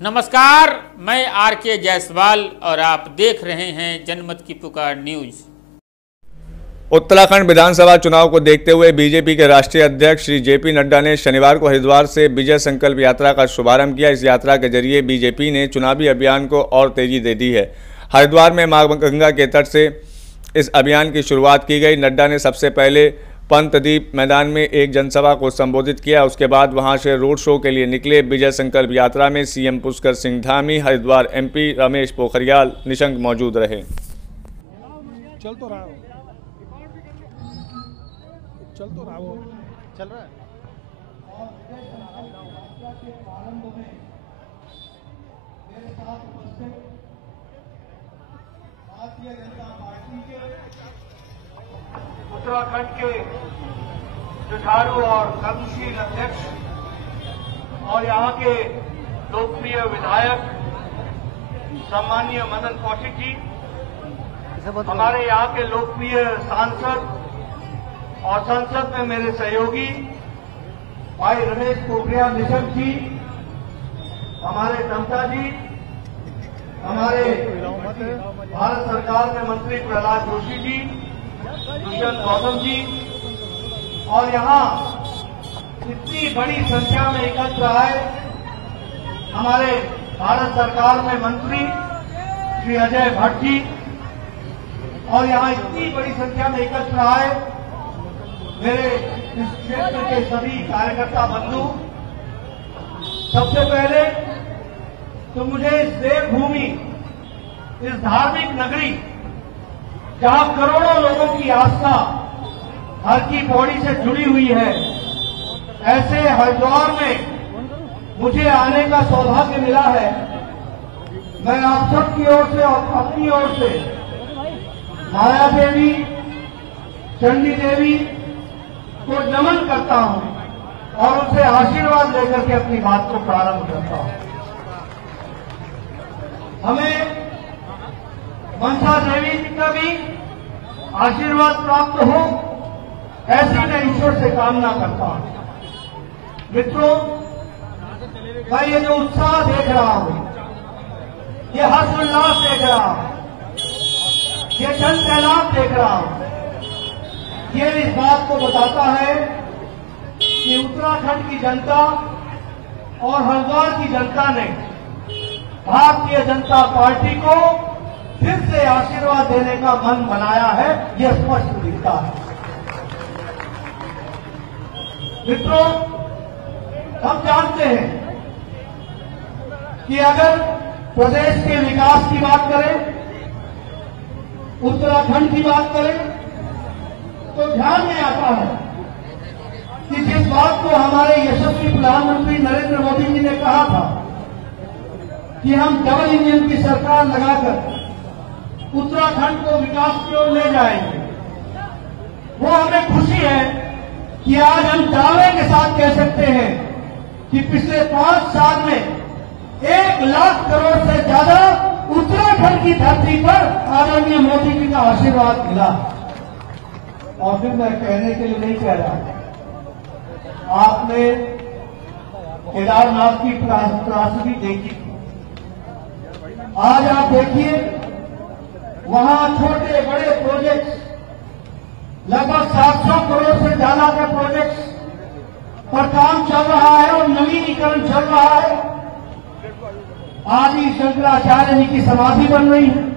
नमस्कार, मैं आर.के. जायसवाल और आप देख रहे हैं जनमत की पुकार न्यूज। उत्तराखंड विधानसभा चुनाव को देखते हुए बीजेपी के राष्ट्रीय अध्यक्ष श्री जे.पी. नड्डा ने शनिवार को हरिद्वार से विजय संकल्प यात्रा का शुभारंभ किया। इस यात्रा के जरिए बीजेपी ने चुनावी अभियान को और तेजी दे दी है। हरिद्वार में मां गंगा के तट से इस अभियान की शुरुआत की गई। नड्डा ने सबसे पहले पंतद्वीप मैदान में एक जनसभा को संबोधित किया। उसके बाद वहां से रोड शो के लिए निकले। विजय संकल्प यात्रा में सीएम पुष्कर सिंह धामी, हरिद्वार एमपी रमेश पोखरियाल निशंक मौजूद रहे। चल तो रहा हो चल रहा है। भारतीय जनता पार्टी के उत्तराखंड के जुझारू और कर्मशील अध्यक्ष और यहाँ के लोकप्रिय विधायक सम्माननीय मदन कौशिक जी, हमारे यहाँ के लोकप्रिय सांसद और संसद में मेरे सहयोगी भाई रमेश पोखरियाल निशंक जी, हमारे टमटा जी, हमारे भारत सरकार में मंत्री प्रहलाद जोशी जी, दुष्यंत गौतम जी, और यहाँ इतनी बड़ी संख्या में एकत्र आए हमारे भारत सरकार में मंत्री श्री अजय भट्ट जी, और यहाँ इतनी बड़ी संख्या में एकत्र आए मेरे इस क्षेत्र के सभी कार्यकर्ता बंधु। सबसे पहले तो मुझे इस देवभूमि, इस धार्मिक नगरी जहां करोड़ों लोगों की आस्था हर की पौड़ी से जुड़ी हुई है, ऐसे हरिद्वार में मुझे आने का सौभाग्य मिला है। मैं आप सबकी ओर से और अपनी ओर से माया देवी, चंडी देवी को नमन करता हूं और उनसे आशीर्वाद लेकर के अपनी बात को प्रारंभ करता हूं। हमें मनसा देवी जी का भी आशीर्वाद प्राप्त हो, ऐसी मैं ईश्वर से कामना करता हूं। मित्रों, मैं ये जो उत्साह देख रहा हूं, ये हर्ष उल्लास देख रहा हूं, ये जन सैलाब देख रहा हूं, ये इस बात को बताता है कि उत्तराखंड की जनता और हरिद्वार की जनता ने भारतीय जनता पार्टी को फिर से आशीर्वाद देने का मन बनाया है। यह स्पष्ट दिखता है। मित्रों, हम जानते हैं कि अगर प्रदेश के विकास की बात करें, उत्तराखंड की बात करें, तो ध्यान में आता है कि जिस बात को हमारे यशस्वी प्रधानमंत्री नरेंद्र मोदी जी ने कहा था कि हम डबल इंजन की सरकार लगाकर उत्तराखंड को विकास की ओर ले जाएंगे, वो हमें खुशी है कि आज हम दावे के साथ कह सकते हैं कि पिछले 5 साल में 1 लाख करोड़ से ज्यादा उत्तराखंड की धरती पर आदरणीय मोदी जी का आशीर्वाद मिला। और फिर मैं कहने के लिए नहीं कह रहा, आपने केदारनाथ की त्रासदी देखी। आज आप देखिए, वहां छोटे बड़े प्रोजेक्ट्स, लगभग 700 करोड़ से ज्यादा का प्रोजेक्ट्स पर काम चल रहा है और नवीनीकरण चल रहा है। आदि शंकराचार्य जी की समाधि बन रही है।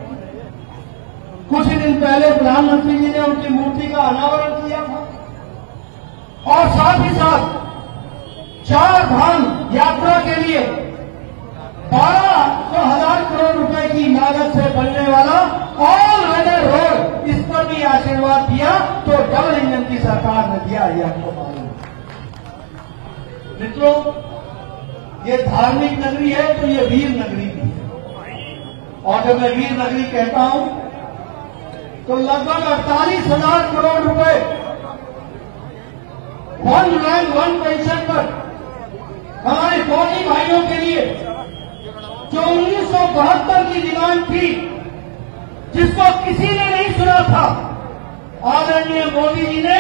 कुछ दिन पहले प्रधानमंत्री जी ने उनकी मूर्ति का अनावरण किया था और साथ ही साथ 4 धाम यात्रा के लिए 12,000 करोड़ रुपए की लागत से बनने वाला ऑल वेदर रोड, इस पर भी आशीर्वाद दिया। तो डबल इंजन की सरकार ने दिया, ये आपको मालूम। मित्रों, ये धार्मिक नगरी है तो ये वीर नगरी भी है। और जब मैं वीर नगरी कहता हूं तो लगभग 48,000 करोड़ रुपए 1 रैंक 1 पेंशन पर हमारे फौजी भाइयों के लिए जो 1972 की डिमांड थी, जिसको किसी ने नहीं सुना था, आदरणीय मोदी जी ने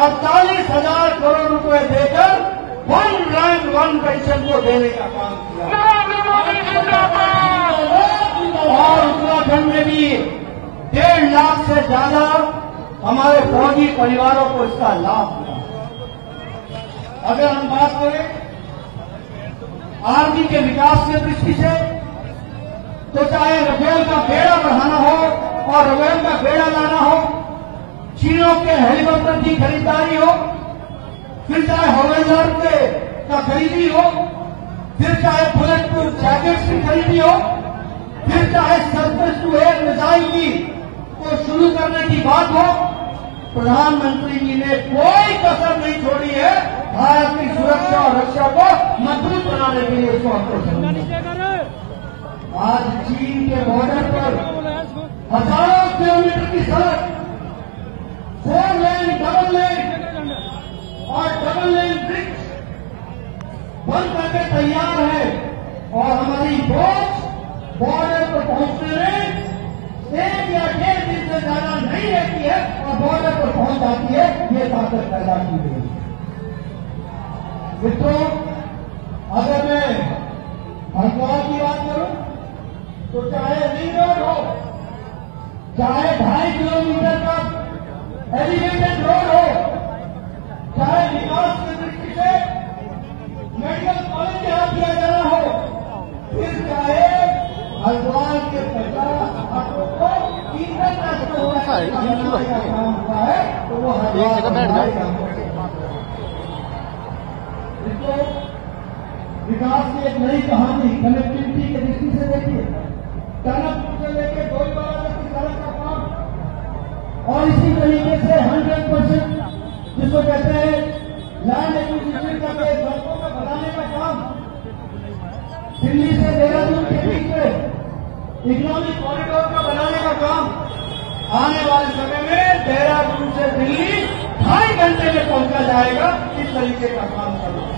48,000 करोड़ रुपए देकर 1 रैंक 1 पेंशन को देने का काम किया। और उत्तराखंड में भी 1.5 लाख से ज्यादा हमारे फौजी परिवारों को इसका लाभ मिला। अगर हम बात करें आर्मी के विकास की दृष्टि से, तो चाहे रफेल का बेड़ा बढ़ाना हो और रफेल का बेड़ा लाना हो, चीनों के हेलीकॉप्टर की खरीदारी हो, फिर चाहे हवाईजहाज का खरीदी हो, फिर चाहे बुलेट प्रूफ जैकेट्स की खरीदी हो, फिर चाहे सरफेस टू एयर मिसाइल की को शुरू करने की बात हो, प्रधानमंत्री जी ने कोई कसर नहीं छोड़ी है भारत की सुरक्षा और रक्षा को मजबूत बनाने के लिए इसको आज चीन के बॉर्डर पर हजारों किलोमीटर की सड़क 4 लेन, डबल लेन और डबल लेन ब्रिज बन करके तैयार है और हमारी फौज बॉर्डर पर पहुंचने में 1 या 1.5 दिन से ज्यादा नहीं रहती है और बॉर्डर पर पहुंच जाती है। ये ताकत पैदा की गई। मित्रों, अगर मैं हरिद्वार की बात करूं तो चाहे रिंग रोड हो, चाहे 2.5 किलोमीटर का एलिवेटेड रोड हो, चाहे विकास की दृष्टि से मेडिकल कॉलेज यहाँ किया जाना हो, फिर चाहे हरिद्वार के 50 छात्रों को इंटरनेशनल का काम हुआ है तो वो हरिद्वार विकास की एक नई कहानी कनेक्टिविटी की दृष्टि से देखिए, टनकपुर से लेकर गोलबारा तक की सड़क का काम और इसी तरीके से 100% जिसको कहते हैं लैंड एक्विजिशन का सड़कों को बनाने का काम, दिल्ली से देहरादून के बीच में इकोनॉमिक कॉरिडोर का बनाने का काम आने वाले समय में देहरादून से दिल्ली 2.5 घंटे में पहुंचा जाएगा। इस तरीके का काम कर रहा है,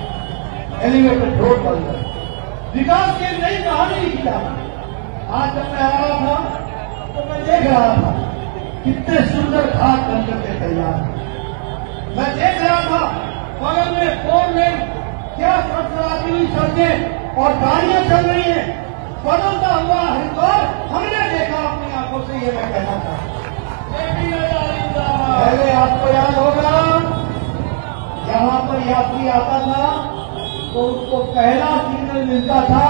एलिवेटेड रोड बन रहा है, विकास की नई कहानी लिखी जा रही है। आज जब मैं आ रहा था तो मैं देख रहा था कितने सुंदर घाट बनकर के तैयार है। मैं देख रहा था बगल में 4 लेन क्या सड़सड़ाती हुई सड़कें और गाड़ियां चल रही हैं, बदलता हुआ हरिद्वार हमने देखा अपनी आंखों से। ये मैं कहना चाहता हूं, पहले आपको याद होगा यहां पर यात्री आता था तो उसको पहला सिग्नल मिलता था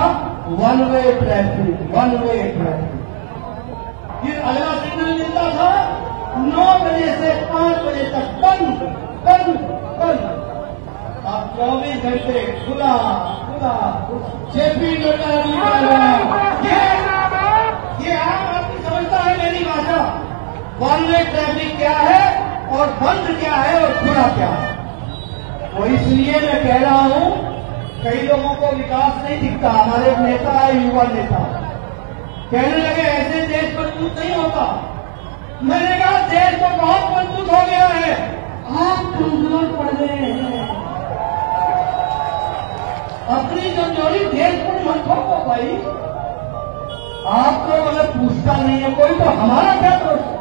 1 वे ट्रैफिक, 1 वे ट्रैफिक। फिर अगला सिग्नल मिलता था 9 बजे से 5 बजे तक बंद बंद बंद। अब 24 घंटे खुला खुला। जेपी नड्डा ये आम आदमी समझता है मेरी भाषा, 1 वे ट्रैफिक क्या है और बंद क्या है और खुला क्या है। तो इसलिए मैं कह रहा हूं, कई लोगों को विकास नहीं दिखता। हमारे एक नेता है, युवा नेता, कहने लगे ऐसे देश मजबूत नहीं होता। मैंने कहा देश तो बहुत मजबूत हो गया है, आप कमजोर पड़ गए हैं। अपनी कमजोरी देश पर मत हो भाई। आपको अगर पूछता नहीं है कोई तो हमारा क्या दोष है?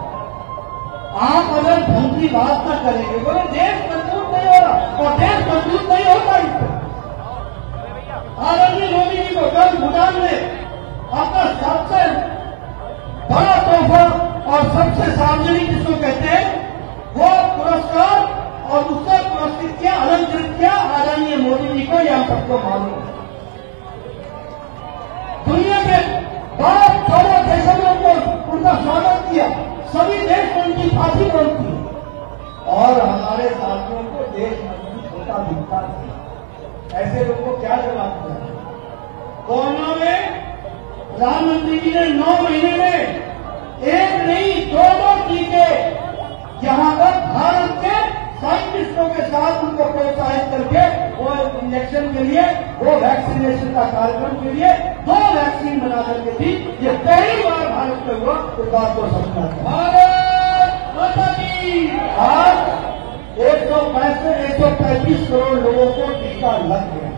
आप अगर ढंग की बात न करेंगे बोले देश मजबूत नहीं हो रहा और देश मजबूत नहीं होता। इससे आदरणीय मोदी जी को कल भूटान में अपना सबसे बड़ा तोहफा और सबसे सार्वजनिक जिसको कहते हैं वो पुरस्कार और उससे पुरस्कृत किया, अलंकृत किया आदरणीय मोदी जी को। यह सबको मालूम है। दुनिया के बड़ा 14 देशों में उनका स्वागत किया, सभी देश में उनकी फांसी बनती है और हमारे साथियों को देश मजबूत होता दिखता है। ऐसे लोगों को क्या जवाब दिया? कोरोना में प्रधानमंत्री जी ने 9 महीने में 1 नहीं 2 टीके यहां पर भारत के साइंटिस्टों के साथ उनको प्रोत्साहित करके वो इंजेक्शन के लिए, वो वैक्सीनेशन का कार्यक्रम के लिए 2 वैक्सीन बना करके दी। ये पहली बार भारत में हुआ। इस बात को समझना चाहिए। भारत माता की आज 135 करोड़ लोगों को टीका लग गया,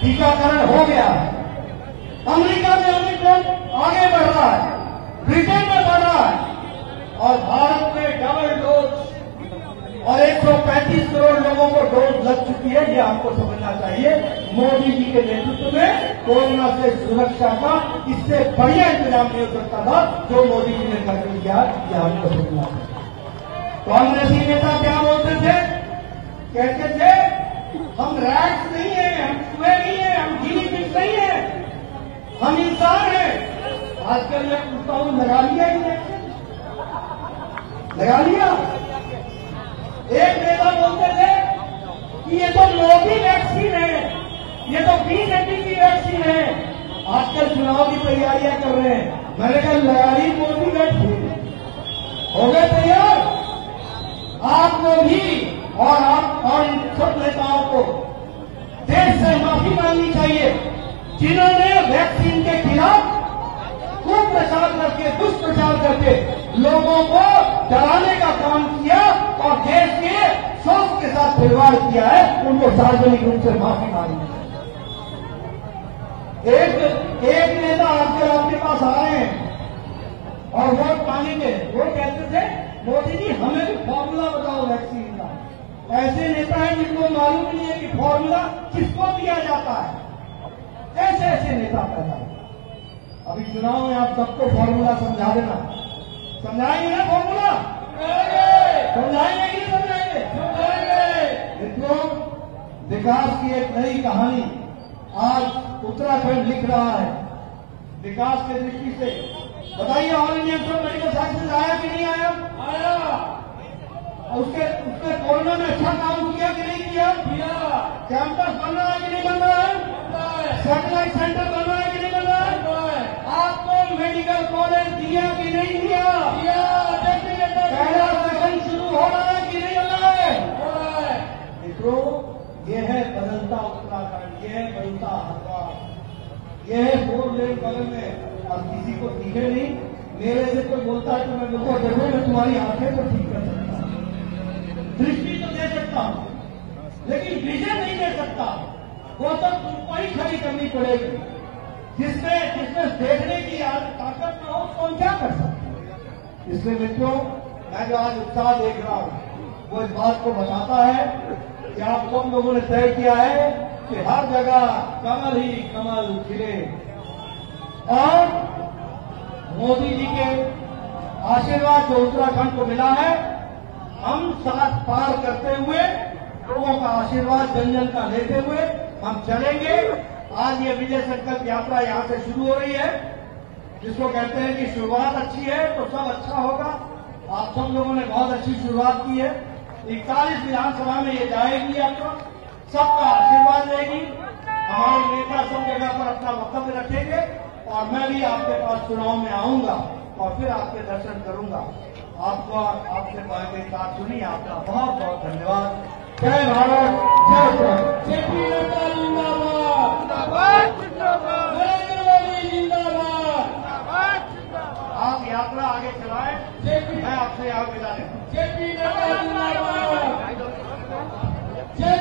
टीकाकरण हो गया है। अमेरिका में ओमिक्रॉन आगे बढ़ रहा है, ब्रिटेन में बढ़ रहा है और भारत में डबल डोज और 135 करोड़ लोगों को डोज लग चुकी है। ये आपको समझना चाहिए। मोदी जी के नेतृत्व में कोरोना से सुरक्षा का इससे बढ़िया इंतजाम नहीं हो सकता था जो मोदी जी ने करके दिया। यह हमको सुनना है। कांग्रेसी नेता क्या बोलते थे? कहते थे हम रैट्स नहीं है, हम चूहे नहीं है, हम गिनी पिग नहीं है, हम इंसान हैं। आजकल मैं पूछता हूं, लगा लिया इंजेक्शन? लगा लिया? एक नेता बोलते थे कि ये तो मोदी वैक्सीन है, ये तो बीजेपी की वैक्सीन है। आजकल चुनाव की तैयारियां कर रहे हैं। मैंने कहा लगा ली मोदी वैक्सीन, हो गए तैयार? आपको भी और आप और इन सब नेताओं को देश से माफी मांगनी चाहिए जिन्होंने वैक्सीन के खिलाफ खूब प्रचार करके, दुष्प्रचार करके लोगों को डराने का काम किया और देश के स्वास्थ्य के साथ खिलवाड़ किया है। उनको सार्वजनिक रूप से माफी मांगनी चाहिए। एक नेता आजकल आपके पास आ रहे हैं और वोट मांगेंगे, वो कहते थे मोदी जी हमें भी फॉर्मूला बताओ वैक्सीन का। ऐसे नेता हैं जिनको मालूम नहीं है कि फॉर्मूला किसको दिया जाता है। ऐसे ऐसे नेता पैदा है। अभी चुनाव में आप सबको फॉर्मूला समझा देना। समझाएंगे ना फॉर्मूला? समझाएंगे कि नहीं समझाएंगे? मित्रों, विकास की एक नई कहानी आज उत्तराखंड लिख रहा है। विकास की दृष्टि से बताइए, all India institute of medical sciences आया कि नहीं आया? उसके कोरोना में अच्छा काम किया कि नहीं किया? कैंपस बन रहा है कि नहीं बन रहा है? सैटेलाइट सेंटर बन रहा है कि नहीं बन रहा है? आपको मेडिकल कॉलेज दिया कि नहीं दिया? पहला सेशन शुरू हो रहा है कि नहीं हो रहा है? मित्रों, ये है बदलता उत्तराखंड, ये है बदलता हरिद्वार, ये है 4 लेन बगल में। अब किसी को दिखे नहीं, मेरे से कोई बोलता है तो मैं बोलता देखो मैं तुम्हारी आंखें तो ठीक कर सकता हूं, दृष्टि तो दे सकता हूं, लेकिन विजय नहीं दे सकता। वो तो तुमको ही खड़ी करनी पड़ेगी। जिसमें देखने की ताकत न हो तो हम क्या कर सकते? इसलिए मित्रों, मैं जो आज उत्साह देख रहा हूं वो इस बात को बताता है कि आप सब लोगों ने तय किया है कि हर जगह कमल ही कमल खिले और मोदी जी के आशीर्वाद जो उत्तराखंड को मिला है, हम साथ पार करते हुए लोगों का आशीर्वाद जन जन का लेते हुए हम चलेंगे। आज ये विजय संकल्प यात्रा यहां से शुरू हो रही है, जिसको कहते हैं कि शुरुआत अच्छी है तो सब अच्छा होगा। आप सब लोगों ने बहुत अच्छी शुरुआत की है। 41 विधानसभा में ये जाएगी यात्रा, सबका आशीर्वाद लेगी। हमारे नेता सब जगह पर अपना वक्तव्य रखेंगे और मैं भी आपके पास चुनाव में आऊंगा और फिर आपके दर्शन करूंगा। आपको आपसे बात सुनी, आपका बहुत बहुत धन्यवाद। जय भारत, जय उत्तराखंड। जेपी नड्डा जिंदाबाद, नरेंद्र मोदी जिंदाबाद। आप यात्रा आगे चलाएं, मैं आपसे यहाँ विदा लेता हूँ। जेपी नड्डा जिंदाबाद, जय